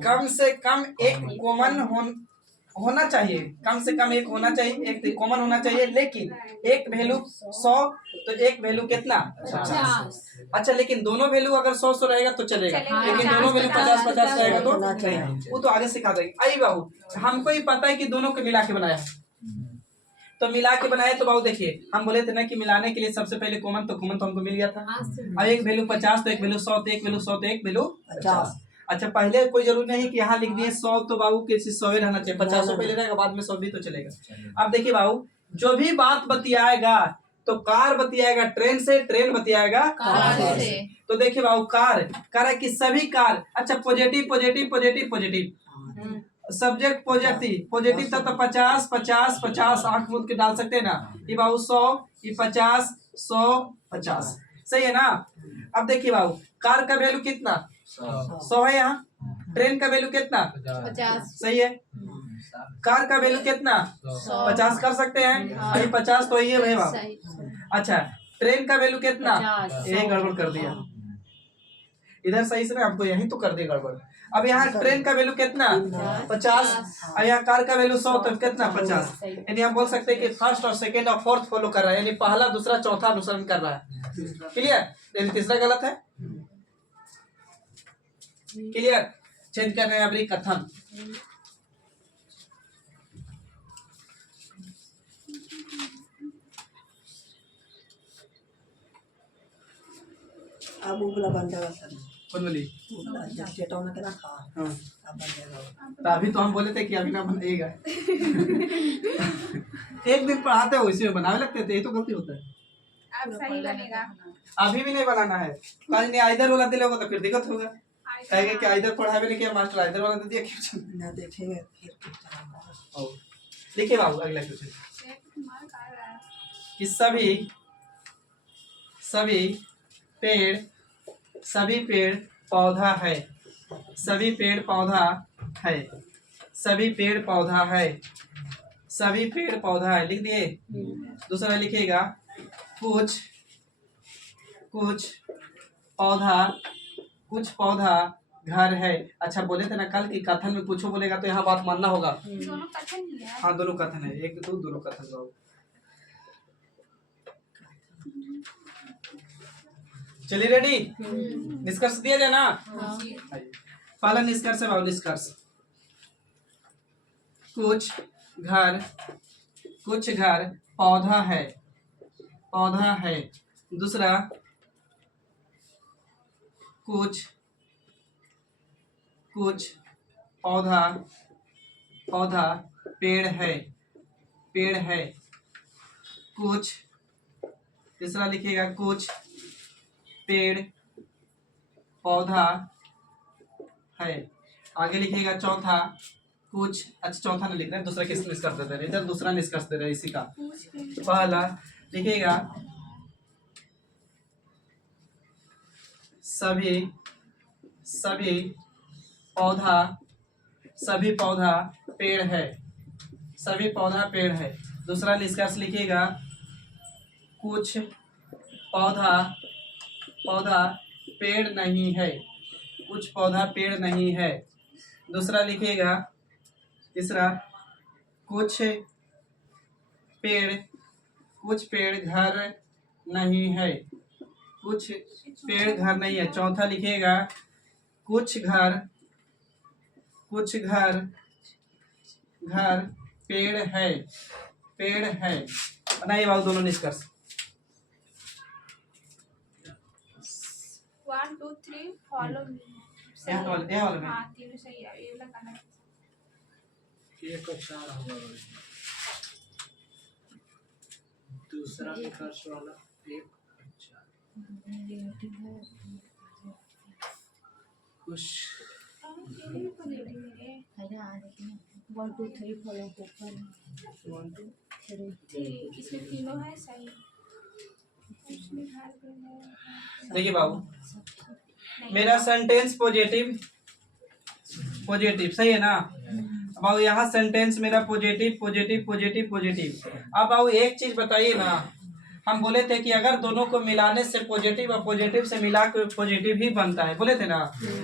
कम से कम एक कॉमन होना चाहिए, कम से कम एक होना चाहिए, एक कॉमन होना चाहिए। लेकिन एक वैल्यू 100 तो एक वैल्यू कितना 50। अच्छा लेकिन दोनों वैल्यू अगर 100 रहेगा तो चलेगा, लेकिन दोनों वैल्यू 50 रहेगा तो नहीं, वो तो आगे सिखा देंगे। आई बाबू, हमको ही पता है कि दोनों को मिला के बनाया है, तो मिला के बनाए। तो बाबू देखिए, हम बोले थे ना कि मिलाने के लिए सबसे पहले कॉमन तो हमको मिल गया था। अब एक वैल्यू 50 तो एक वैल्यू 100 तो एक वैल्यू 100 तो एक वैल्यू 50। अच्छा पहले कोई जरूरी नहीं कि यहाँ लिख दिए 100 तो बाबू किसी 100 रहना चाहिए, 50 पहले रहेगा, बाद में 100 भी तो चलेगा। अब देखिए बाबू, जो भी बात बतियाएगा तो कार बतियाएगा ट्रेन से, ट्रेन बतियाएगा कार से। तो देखिए बाबू, कार है कि सभी कार। अच्छा पॉजिटिव, सब्जेक्ट पॉजिटिव पॉजिटिव था तो 50 50 50 आंख मूंद के डाल सकते हैं ना। ये बाबू 100, ये 50 100 50, सही है ना। अब देखिए बाबू कार का वैल्यू कितना 100 है यहाँ, ट्रेन का वैल्यू कितना 50 सही है, कार का वैल्यू कितना 50 कर सकते हैं, और ये 50 तो ये है बाबू। सही अच्छा ट्रेन का वैल्यू कितना 50 ये गड़बड़ कर दिया इधर सही से ना, हमको यही तो कर दिया गड़बड़। अब यहाँ ट्रेन का वैल्यू कितना 50 और यहाँ कार का वैल्यू 100 तो कितना 50, यानी हम बोल सकते हैं कि फर्स्ट और सेकंड और फोर्थ फॉलो कर रहा है, यानी पहला दूसरा चौथा अनुसरण कर रहा है। क्लियर, यानी तीसरा गलत है। क्लियर, चेंज कर रहे हैं अभी कथन। अब वो वाला बन जाएगा सर, कौन बोली वो वाला जब स्टेटों में क्या था हाँ, अब बन जाएगा वो। तो अभी तो हम बोले थे कि अभी ना बनेगा एक दिन पढ़ाते हो इसी में बनाने लगते थे, ये तो गलती होता है। अब सही बनेगा। अभी भी नहीं बनाना है, कल नहीं आइदर वाला दिलोगे तो फिर दिक्कत होगा, कहेंगे कि आइदर पढ़ा भी नहीं किया मास्टर, आइदर वाला दे दिया क्वेश्चन। ना देखेंगे फिर कुछ चलाएंगे। देखिए बाबू अगला क्वेश्चन कि सभी पेड़ पौधा है, सभी पेड़ पौधा है, सभी पेड़ पौधा है, सभी पेड़ पौधा है, लिख दिए। दूसरा लिखिएगा कुछ पौधा घर है। अच्छा बोले थे ना कल की कथन में कुछ बोलेगा तो यहाँ बात मानना होगा। दोनों कथन ही है। हाँ दोनों कथन है, एक दो दोनों कथन बाबू। चलिए रेडी, निष्कर्ष दिया जाए ना। पहला निष्कर्ष है बाबू, निष्कर्ष कुछ घर पौधा है। दूसरा कुछ पौधा पेड़ है। कुछ, तीसरा लिखिएगा कुछ पेड़ पौधा है। आगे लिखिएगा चौथा कुछ, अच्छा चौथा नहीं लिख रहे हैं, दूसरा किस निष्कर्ष दे रहे हैं, इधर दूसरा निष्कर्ष दे रहे हैं इसी का। पहला लिखिएगा सभी पौधा पेड़ है, सभी पौधा पेड़ है। दूसरा निष्कर्ष लिखिएगा कुछ पौधा पेड़ नहीं है, कुछ पौधा पेड़ नहीं है। दूसरा लिखिएगा, तीसरा कुछ पेड़ घर नहीं है, कुछ पेड़ घर नहीं है। चौथा लिखिएगा कुछ घर पेड़ है। बनाइए बाबू दोनों निष्कर्ष। 1 2 3 फॉलो मी। ये वाला में हाँ तीनों सही है, ये वाला करना है। एक और 4 होगा, दूसरा निष्कर्ष वाला 1 और 4 कुछ 1 2 3 फॉलो होकर 1 2 3 इसमें तीनों है सही। उसमें घर पे है। देखिए बाबू मेरा सेंटेंस पॉजिटिव सही है ना। अब बाबू यहाँ सेंटेंस मेरा पॉजिटिव। अब बाबू एक चीज बताइए ना, हम बोले थे कि अगर दोनों को मिलाने से पॉजिटिव और पॉजिटिव से मिला के पॉजिटिव ही बनता है, बोले थे ना।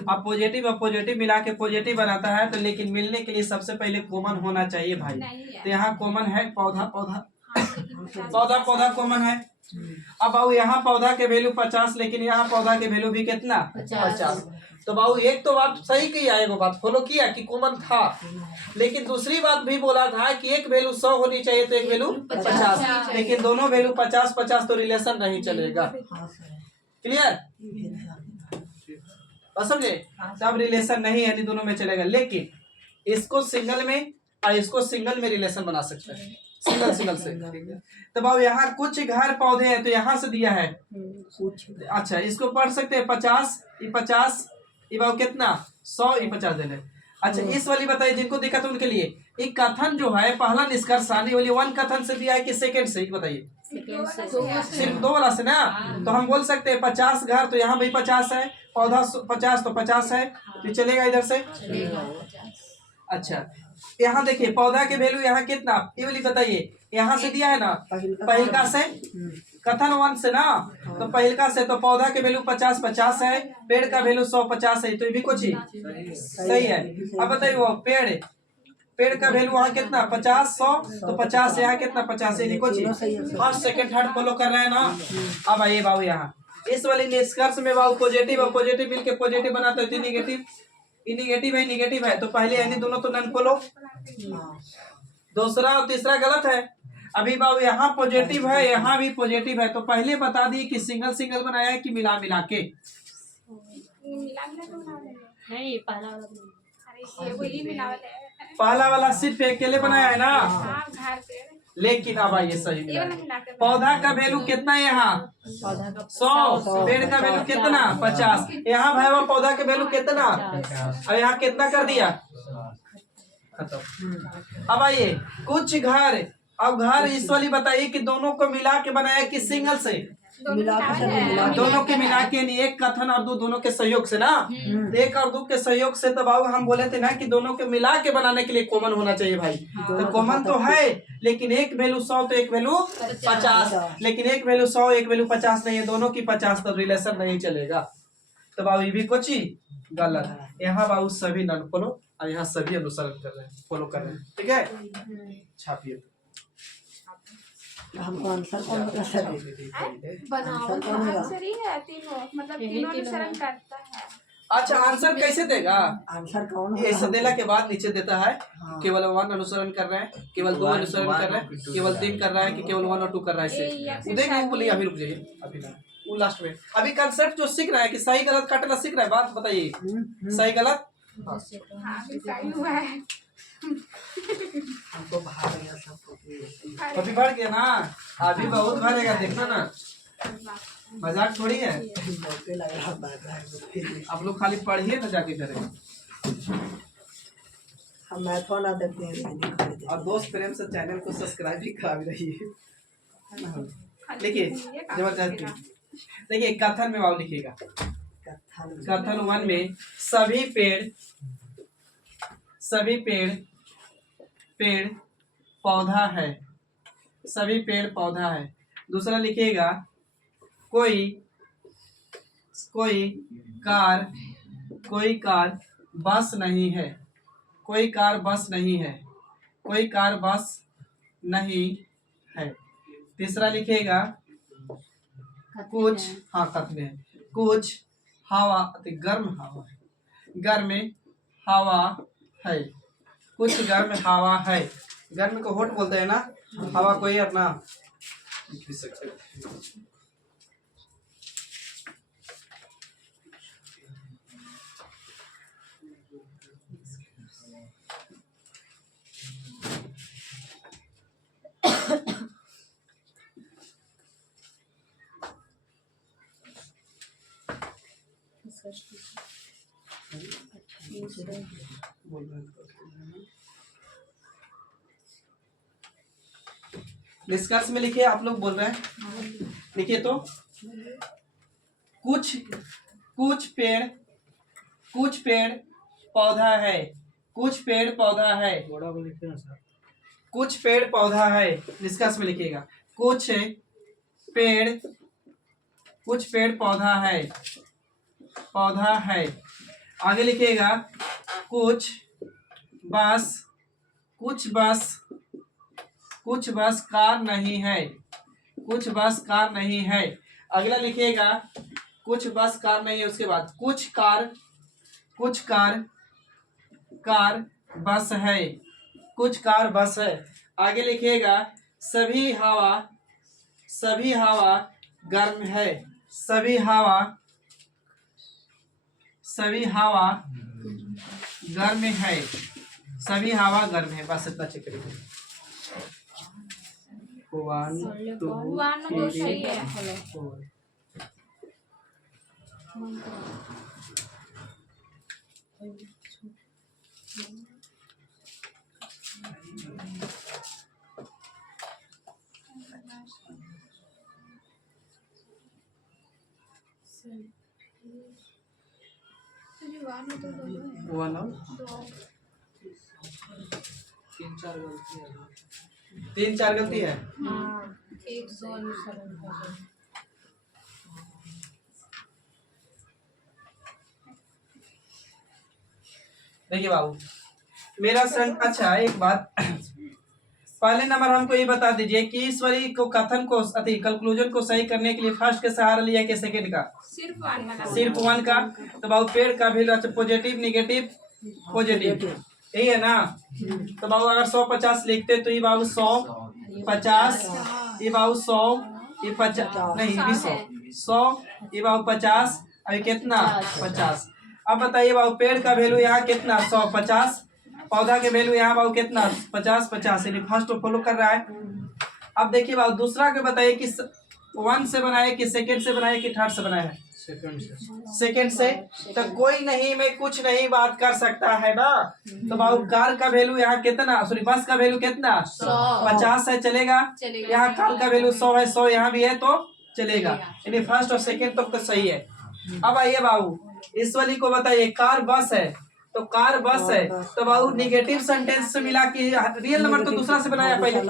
अब पॉजिटिव और पॉजिटिव मिला के पॉजिटिव बनाता है, तो लेकिन मिलने के लिए सबसे पहले कॉमन होना चाहिए भाई। नहीं है। तो यहाँ कॉमन है पौधा हाँ, कॉमन है। अब बाबू यहाँ पौधा के वैल्यू 50, लेकिन यहाँ पौधा के वैल्यू भी कितना 50। तो बाबू एक तो बात सही किया, एक बात फॉलो किया कि कॉमन था, लेकिन दूसरी बात भी बोला था कि एक वैल्यू 100 होनी चाहिए तो एक वैल्यू 50, लेकिन दोनों वैल्यू 50 तो रिलेशन नहीं चलेगा। हाँ सर, क्लियर, समझे। सब रिलेशन नहीं है, दोनों में चलेगा, लेकिन इसको सिंगल में और इसको सिंगल में रिलेशन बना सकते हैं, सिंगल से। तो बाबू यहाँ कुछ घर पौधे हैं, तो यहाँ से दिया है कुछ अच्छा इसको पढ़ सकते हैं 50, ये 50, ये बाबू कितना 100, ये 50 देने। अच्छा इस वाली बताइए जिनको दिक्कत है उनके लिए। एक कथन जो है पहला निष्कर्ष आने वाली 1 कथन से दिया है कि सेकंड से, बताइए सिर्फ 2 वाला से ना। तो हम बोल सकते हैं 50 घर, तो यहाँ भी 50 है, पौधा 50 तो 50 है, तो चलेगा इधर से। अच्छा यहाँ देखिए पौधा के वैल्यू यहाँ कितना, ये वाली बताइए, यहाँ से दिया है ना पहिलका से, कथन 1 से ना, तो पहिलका से तो पौधा के वैल्यू 50 है, पेड़ का वैल्यू 150 है, तो ये भी कुछ ही सही है। अब बताइए वो पेड़ का वैल्यू वहाँ कितना 50 100, तो 50 यहाँ कितना 50 है, कुछ फर्स्ट सेकंड थर्ड फॉलो कर रहे हैं ना। अब आइए बाबू यहाँ इस वाले निष्कर्ष में बाबू पॉजिटिव और पॉजिटिव मिलके पॉजिटिव बनाते हो, निगेटिव निगेटिव है, निगेटिव है, तो पहले यानी दोनों तो नन फॉलो, दूसरा और तीसरा गलत है। अभी बाबू यहाँ पॉजिटिव है, यहाँ भी पॉजिटिव है, तो पहले बता दिए कि सिंगल सिंगल बनाया है कि मिला मिला के। नहीं पहला वाला नहीं। अरे ये वही मिलावट है। पहला वाला सिर्फ अकेले बनाया है ना, हाँ घर पे लेकिन अब आइए सही ये वाला मिला के पौधा का वैल्यू कितना है यहाँ पौधा का 100, पेड़ का वैल्यू कितना 50, यहाँ भाई वो पौधा का वैल्यू कितना, अब यहाँ कितना कर दिया खत्म। अब आइए कुछ घर, अब घर इस वाली बताइए कि दोनों को मिला के बनाया कि सिंगल से, दोनों के मिला के नहीं, एक कथन और 2 दोनों के सहयोग से ना, एक और 2 के सहयोग से। तब अब हम बोले थे ना कि दोनों के मिला के बनाने के लिए कॉमन होना चाहिए भाई, तो कॉमन तो है लेकिन एक वैल्यू 100 तो एक वैल्यू 50, लेकिन एक वैल्यू 100 एक वैल्यू 50 नहीं है, दोनों की 50, तो रिलेशन नहीं चलेगा। तो बाबू ये भी कुछ ही गलत। यहाँ बाबू सभी नन फॉलो और यहाँ सभी अनुसरण कर रहे हैं, फॉलो कर रहे हैं, ठीक है। छापिए हमको आंसर कौन बता सकते बनाओ आंसर ही है तीनों, मतलब तीनों अनुसरण करता है। अच्छा आंसर कैसे देगा, आंसर कौन ऐसा देला के बाद नीचे देता है हाँ। केवल 1 अनुसरण कर रहे हैं, केवल 2 अनुसरण कर रहे हैं, केवल 3 कर रहा है कि केवल 1 और 2 कर रहा है, इसे देंगे वो बोलिए। अभी रुक जाइए, अभी ना वो लास्ट में अभी कंसेप्ट जो सीख रहा है कि सही गलत काटना सीख रहा है, बात बताइए सही गलत। हाँ अभी सही हुआ है। हमको भाग गया सब अभी बढ़ गया ना, अभी बहुत बढ़ेगा, देखना ना, मजाक थोड़ी है। मौके लग रहा है आप लोग खाली पढ़िए ना जाके करें। हम मैथो ना देखते हैं और दोस्त प्रेम से चैनल को सब्सक्राइब भी करा भी रहिए, देखिए जबरदस्त। देखिए कथन में बाबू लिखिएगा, कथन 1 में सभी पेड़ पौधा है, सभी पेड़ पौधा है। दूसरा लिखिएगा कोई कार बस नहीं है, कोई कार बस नहीं है, कोई कार बस नहीं है। तीसरा लिखिएगा कुछ, हाँ कथन है, कुछ हवा, गर्म हवा है, गर्म हवा है, कुछ गर्म हवा है। गर्म को होट बोलते हैं ना, हवा को एयर ना। निष्कर्ष में लिखिए, आप लोग बोल रहे हैं लिखिए तो कुछ पेड़ पौधा है, कुछ पेड़ पौधा है, कुछ पेड़ पौधा है। निष्कर्ष में लिखिएगा कुछ पेड़ पौधा है। आगे लिखिएगा कुछ बस कार नहीं है, कुछ बस कार नहीं है। अगला लिखिएगा कुछ बस कार नहीं है, उसके बाद कुछ कार बस है, कुछ कार बस है। आगे लिखिएगा सभी हवा गर्म है, सभी हवा गर्म है, सभी हवा गर्म है। बस इतना चेक करिए। 1 2 वन तो सही है। 4 1 अरे वाह, ना तो दोनों है। वन और दो। 3-4 गलती है। 3-4 गलती है। हाँ, एक दो अनुसरण कर रहे हैं। देखिए बाबू, मेरा सन अच्छा एक बात, पहले नंबर हमको ये बता दीजिए कि ईश्वरी को कथन को अति कंक्लूजन को सही करने के लिए फर्स्ट के सहारा लिया कि सेकंड का? सिर्फ वन वाला। सिर्फ वन का। तो बाबू पेड़ का वैल्यू अच्छा पॉजिटिव निगेटिव पॉजिटिव, यही है ना? तो बाबू अगर 150 लिखते तो ये बाबू 150, ये बाबू 100, ये 50 नहीं, ये भी 100, ये बाबू 50, अभी कितना 50। अब बताइए बाबू पेड़ का वैल्यू यहाँ कितना 150, पौधा के वैल्यू यहाँ बाबू कितना 50, यानी फर्स्ट फॉलो कर रहा है। अब देखिए बाबू दूसरा के बताइए कि 1 से बनाए कि सेकंड से बनाए कि थर्ड से बनाए? सेकंड से। सेकंड से। तो कोई नहीं मैं कुछ नहीं बात कर सकता है ना। तो बाबू कार का वैल्यू यहाँ कितना, सॉरी बस का वैल्यू कितना 50 है, चलेगा। यहाँ कार का वैल्यू 100 है, 100 यहाँ भी है तो चलेगा, यानी फर्स्ट और सेकंड तो सही है। अब आइए बाबू इस वाली को बताइए, कार बस है तो कार बस है, तो बाबू निगेटिव सेंटेंस से मिला के रियल नंबर तो दूसरा से बनाया, पहले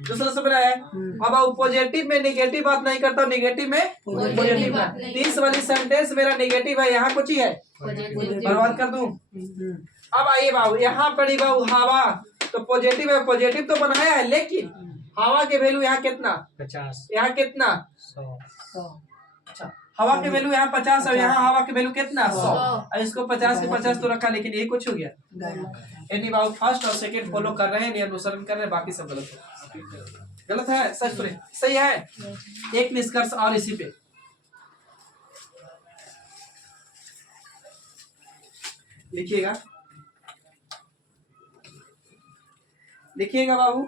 दूसरा से बनाया है। अब बाबू पॉजिटिव में निगेटिव बात नहीं करता, निगेटिव में पॉजिटिव बात। 30 वाली सेंटेंस मेरा निगेटिव है, यहाँ कुछ ही है, बर्बाद कर दूं। अब आइए बाबू यहाँ पर ही बाबू हवा तो पॉजिटिव है, पॉजिटिव तो बनाया है, लेकिन हवा के वैल्यू यहाँ कितना 50, यहाँ कितना 100। अच्छा, हवा के वैल्यू यहाँ 50 और यहाँ हवा के वैल्यू कितना 100, और इसको 50 के 50 तो रखा, लेकिन ये कुछ हो गया। यानी बाबू फर्स्ट और सेकंड फॉलो कर रहे हैं, अनुसरण कर रहे हैं, बाकी सब गलत है। गलत है सच, सॉरी सही है। एक निष्कर्ष और इसी पे, लिखिएगा लिखिएगा बाबू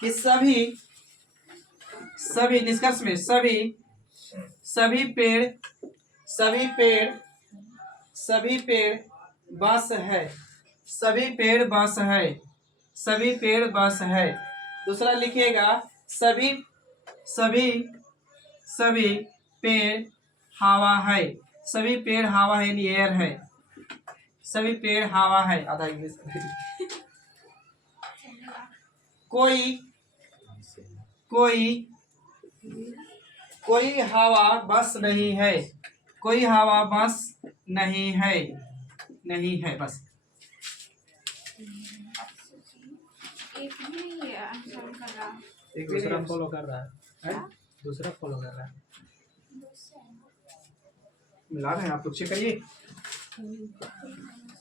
कि सभी निष्कर्ष में सभी पेड़ बांस है, सभी पेड़ बांस है, सभी पेड़ बांस है। दूसरा लिखिएगा सभी पेड़ हवा है, सभी पेड़ हवा है, एयर है, सभी पेड़ हवा है। आधा इंग्लिश कोई हवा बस नहीं है, कोई हवा बस नहीं है, नहीं है बस। एक भी नहीं है अनुसरण कर रहा। एक दूसरा फॉलो कर रहा है, दूसरा फॉलो कर रहा है। मिला रहे हैं आप लोग, चेक करिए।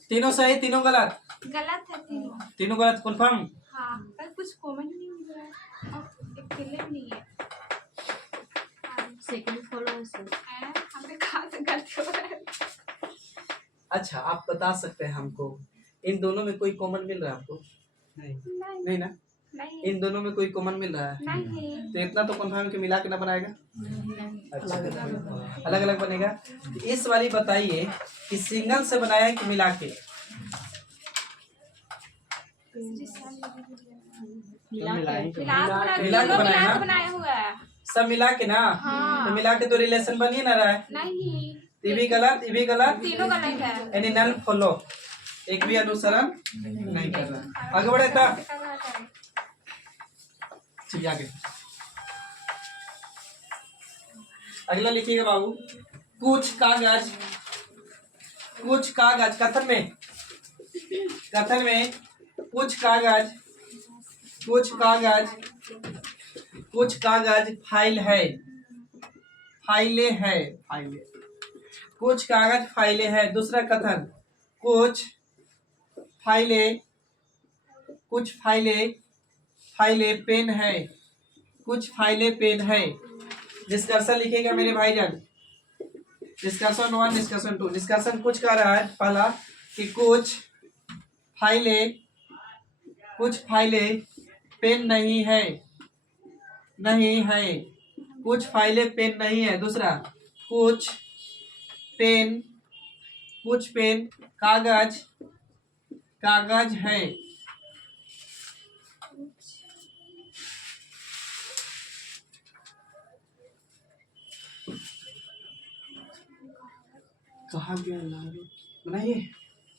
तीनों सही, तीनों गलत? गलत है तीनों। तीनों गलत कंफर्म? हाँ, पर कुछ कॉमन नहीं मिल रहा है और एक क्लियर नहीं है। सेकंड फॉलो से हमें कहाँ से गलती हो रहा है? अच्छा आप बता सकते हैं हमको इन दोनों में कोई कॉमन मिल रहा है आपको? नहीं ना, नहीं इन दोनों में कोई कॉमन मिल रहा है नहीं। तो इतना तो कंफर्म कि मिला के ना बनाएगा, अलग अलग बनेगा। इस वाली बताइए कि सिंगल से बनाया है कि मिला के? मिला के बनाया हुआ है, सब मिला के ना। हाँ। तो मिला के तो रिलेशन बन ही ना रहा है। नहीं, ये भी गलत, ये भी गलत, तीनों गलत है। यानी नन फॉलो, एक भी अनुसरण नहीं कर रहा। आगे बढ़े था, चलिए आगे। अगला लिखिएगा बाबू, कुछ कागज कथन में कुछ कागज फाइलें हैं, कुछ कागज फाइलें हैं। दूसरा कथन, कुछ फाइलें पेन है, कुछ फाइलें पेन है। डिस्कशन लिखेगा मेरे भाईजान, डिस्कशन 1, डिस्कशन 2। डिस्कशन कुछ कर रहा है पहला कि कुछ फाइलें पेन नहीं है, कुछ फाइलें पेन नहीं है। दूसरा, कुछ कुछ पेन कागज कागज है। कहाँ गया बनाइए।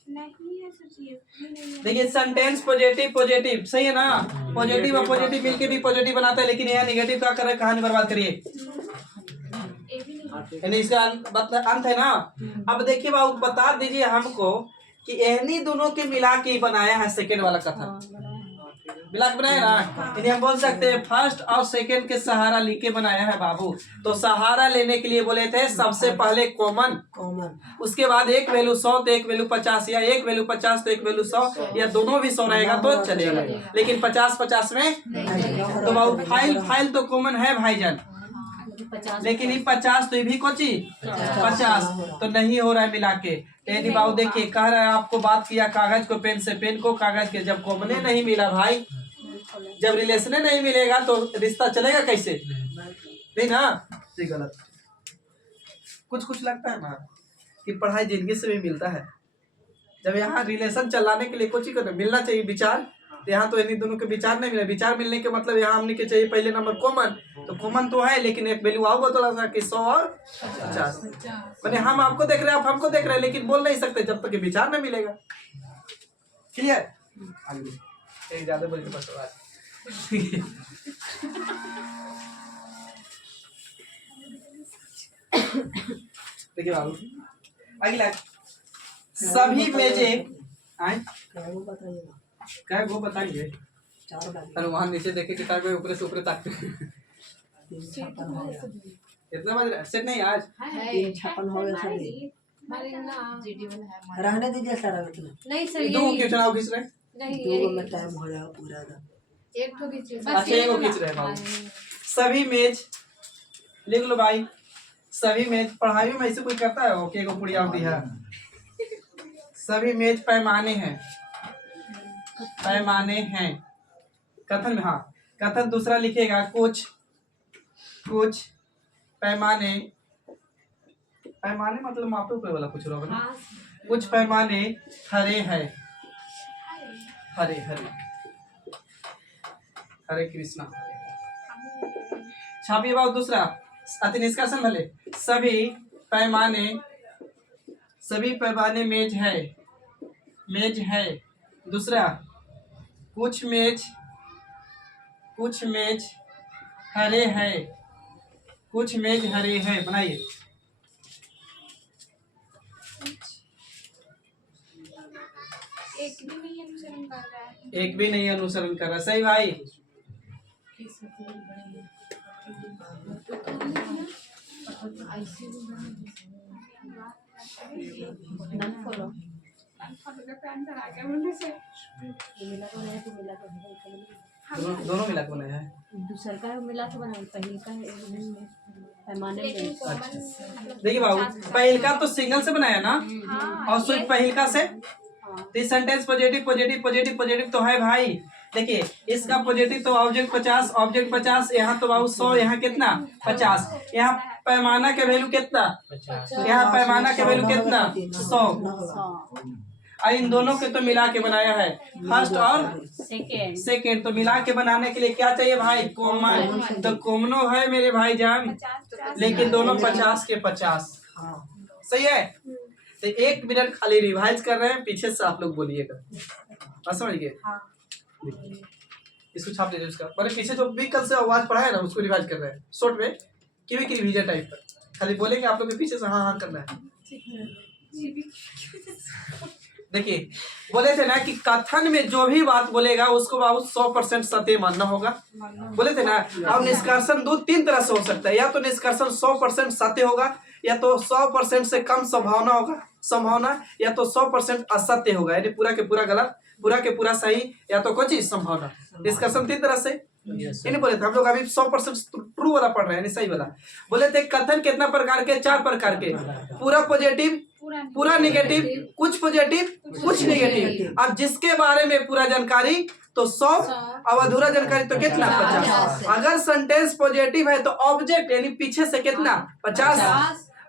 नहीं है सोचिए नहीं है। देखिए सेंटेंस पॉजिटिव पॉजिटिव सही है ना, पॉजिटिव और पॉजिटिव मिलके भी पॉजिटिव बनाता है, लेकिन यहाँ निगेटिव क्या कर रहा है, कहानी बर्बाद करिए। ए भी नहीं। यानी इसका अंत है ना। अब देखिए बाबू बता दीजिए हमको कि इन्हीं दोनों के मिला के बनाया है सेकंड वाला कथन, मिला के बनाया ना। यानी हम बोल सकते हैं फर्स्ट और सेकंड के सहारा लेके बनाया है बाबू। तो सहारा लेने के लिए बोले थे सबसे पहले कॉमन, उसके बाद एक वैल्यू 100 तो एक वैल्यू 50, या एक वैल्यू 50 तो एक वैल्यू 100, या दोनों भी 100 रहेगा तो चलेगा, लेकिन 50-50 में तो बाबू फाइल तो कॉमन है भाईजान, लेकिन ये 50 तो ये भी कोची 50 तो नहीं हो रहा है मिला के। यानी बाबू देखिए कह रहा है आपको बात किया कागज को पेन से, पेन को कागज के, जब कॉमने नहीं मिला भाई, जब रिलेशने नहीं मिलेगा तो रिश्ता चलेगा कैसे, नहीं ना। ये गलत, कुछ लगता है ना कि पढ़ाई जिंदगी से भी मिलता है। जब यहाँ रिलेशन चलाने के लिए कुछ ही मिलना चाहिए विचार, तो यहाँ तो इन्हीं दोनों के विचार नहीं मिले। विचार मिलने के मतलब यहाँ हमने के चाहिए पहले नंबर कॉमन, तो कॉमन तो है लेकिन एक वैल्यू आओ थोड़ा सा कि 100 और 50। मैंने हम आपको देख रहे हैं, आप हमको देख रहे हैं, लेकिन बोल नहीं सकते जब तक विचार नहीं मिलेगा। क्लियर? ज्यादा बोल देखिए बाबू अगला, सभी मेजें आए क्या वो बताइए। अरे वहाँ नीचे देखे किताब में ऊपर से ऊपर तक कितना बज रहा है, सेट नहीं आज 56 हो गया सर। रहने दीजिए सर अभी नहीं सर दो क्यों चुनाव खींच रहे हैं, दो में टाइम हो जाएगा पूरा का। एक तो खींचिए अच्छा एक खींच रहे हैं बाबू। सभी मेज लिख लो भाई, सभी मेज पढ़ाई में ऐसे कोई करता है ओके को पुड़िया होती है। सभी मेज पैमाने हैं, पैमाने हैं कथन में। हाँ कथन दूसरा लिखेगा कुछ पैमाने, पैमाने मतलब मापे ऊपर वाला कुछ होगा ना। कुछ पैमाने हरे हैं, हरे हरे हरे कृष्णा। छापिए बाबू दूसरा अति निष्कर्षण भले, सभी पैमाने मेज है। दूसरा कुछ मेज हरे हैं, कुछ मेज हरे हैं। बनाइए। एक भी नहीं अनुसरण कर रहा है। एक भी नहीं अनुसरण कर रहा, सही भाई। दोनों मिला के बनाया है। दूसरा का मिला के बना, पहले का पैमाने लेकिन में। कॉमन देखिए बाबू पहल का तो सिंगल से बनाया ना, और सिर्फ पहल का से तो सेंटेंस पॉजिटिव तो है भाई। देखिए इसका पॉजिटिव तो ऑब्जेक्ट 50 यहाँ तो बाबू 100, यहाँ कितना 50, यहाँ पैमाना के वैल्यू कितना, यहाँ पैमाना के वैल्यू कितना 100। और इन दोनों के तो मिला के बनाया है फर्स्ट और सेकेंड। तो मिला के बनाने के लिए क्या चाहिए भाई, कॉमन। तो कॉमनो है मेरे भाई जान, लेकिन दोनों 50 के 50 सही है। तो 1 मिनट खाली रिवाइज कर रहे हैं, पीछे से आप लोग बोलिएगा, बस समझ गए। इसको छाप लीजिए उसका, मैंने पीछे जो भी कल से आवाज पढ़ा है ना उसको रिवाइज कर रहे हैं शॉर्ट में, की रिवीजन टाइप पर खाली बोलेंगे आप लोग के पीछे से हाँ करना है। देखिए बोले थे ना कि कथन में जो भी बात बोलेगा उसको बाबू 100% सत्य मानना होगा, बोले थे ना। अब निष्कर्षण 2-3 तरह से हो सकता है, या तो निष्कर्षण 100% सत्य होगा, या तो 100% से कम संभावना, या तो 100% असत्य होगा, यानी पूरा के पूरा गलत, पूरा के पूरा सही, या तो कुछ संभावना। निष्कर्षण 3 तरह से नहीं बोले थे हम लोग, अभी 100% ट्रू वाला पढ़ रहे हैं, सही वाला। बोले थे कथन कितना प्रकार के, 4 प्रकार के, पूरा पॉजिटिव, पूरा निगेटिव, कुछ पॉजिटिव कुछ निगेटिव। अब जिसके बारे में पूरा जानकारी तो 100, अब अधूरा जानकारी तो कितना 50। अगर सेंटेंस पॉजिटिव है तो ऑब्जेक्ट यानी पीछे से कितना 50,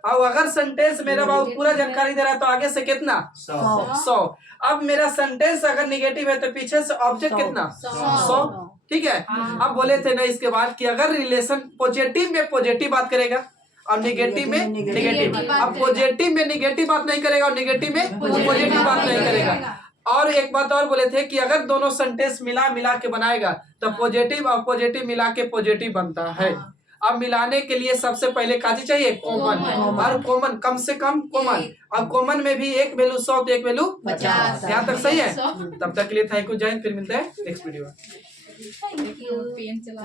अब अगर सेंटेंस मेरा बाबू पूरा जानकारी दे रहा है तो आगे से कितना 100। अब मेरा सेंटेंस अगर निगेटिव है तो पीछे से ऑब्जेक्ट कितना 100। ठीक है। अब बोले थे ना इसके बाद कि अगर रिलेशन पॉजिटिव में पॉजिटिव बात करेगा और निगेटिव में नेगेटिव, अब पॉजिटिव में निगेटिव बात नहीं करेगा और निगेटिव में पॉजिटिव बात नहीं करेगा। और एक बात और बोले थे कि अगर दोनों सेंटेंस मिला के बनाएगा तो पॉजिटिव और पॉजिटिव मिला के पॉजिटिव बनता है। अब मिलाने के लिए सबसे पहले काजी चाहिए कॉमन, और कॉमन कम से कम कॉमन, और कॉमन में भी एक वैल्यू 100 तो एक वैल्यू 50। यहाँ तक सही है। तब तक के लिए थैंक यू, जय हिंद, फिर मिलते हैं नेक्स्ट वीडियो में। पेन चला